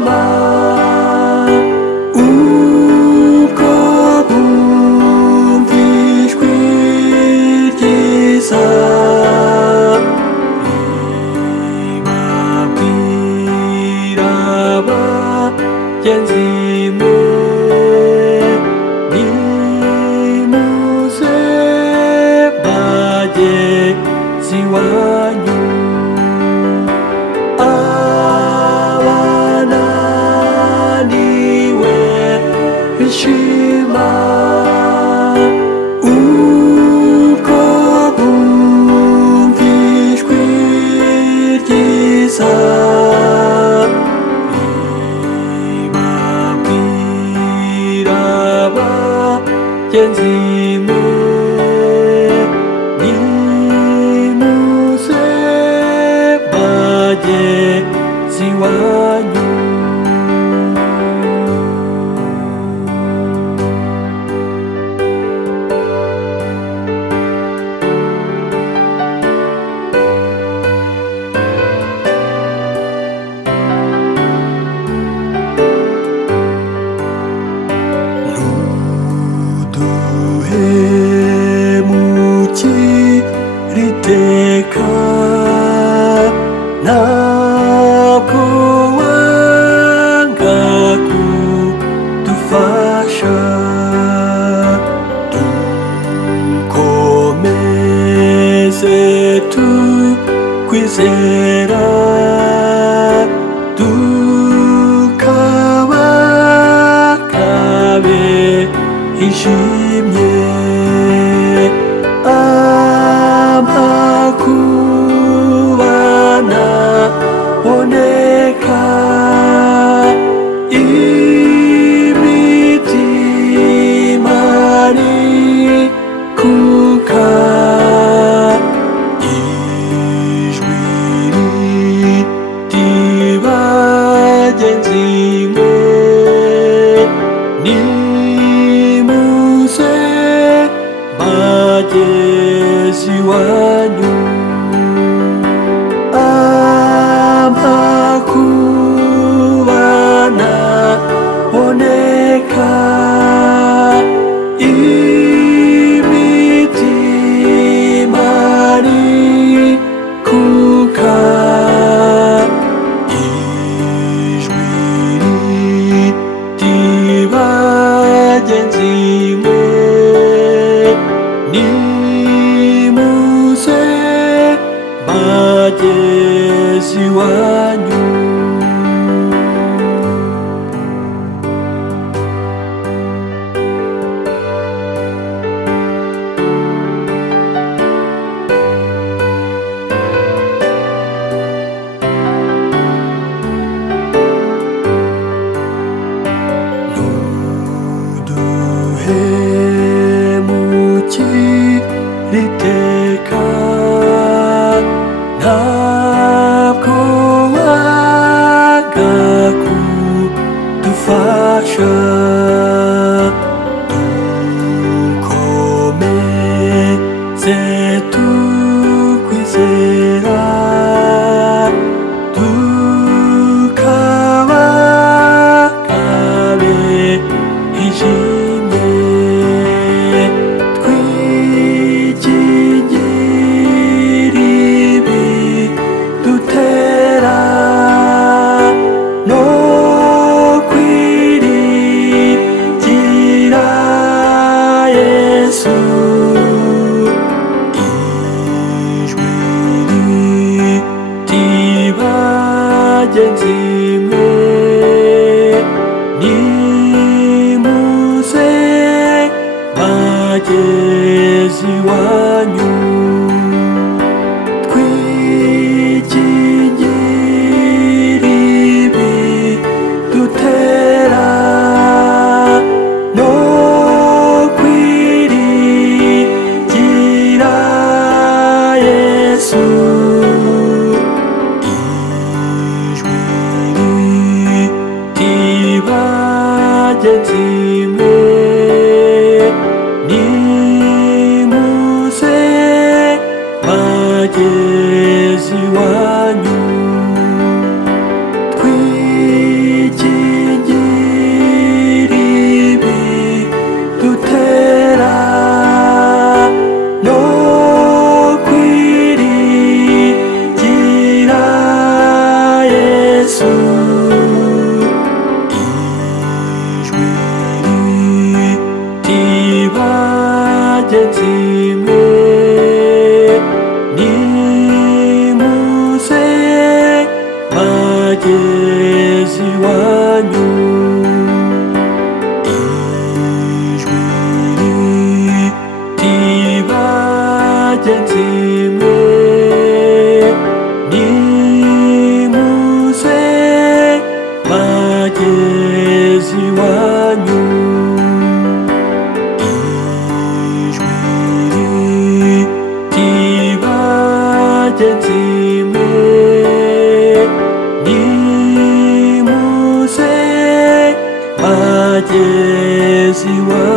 kwishima uko bumvishwe ryiza ribabwira bagenzi mwe nimuze bagenzi wanyu abananiwe bishima uko bumvishwe ryiza ribabwira bagenzi mwe nimuze bagenzi wanyu ntuduhemukire iteka ntabwo wanga kudufasha dukomeze tukwizera dukabakabe ishimye amakubana boneka imitima kuka ijwi riti bagenzi mwe nimuze bagenzi wanyu amakubana boneka imitima kuka ijwi riti bagenzi mwe nimuze bagenzi wanyu ntuduhemukire iteka ntabwo wanga kudufasha dukomeze tukwizera dukabakabe ishimye twikingire ibi dutera no kwiringira Yesu ijwi riti bagenzi mwe nimuze bagenzi wanyu twikingire ibi dutera no kwiringira Yesu ijwi riti bagenzi mwe nimuze bagenzi wanyu twikingire bagezi wanyu. Ijwi riti bagenzi mwe, nimuze bagezi wanyu.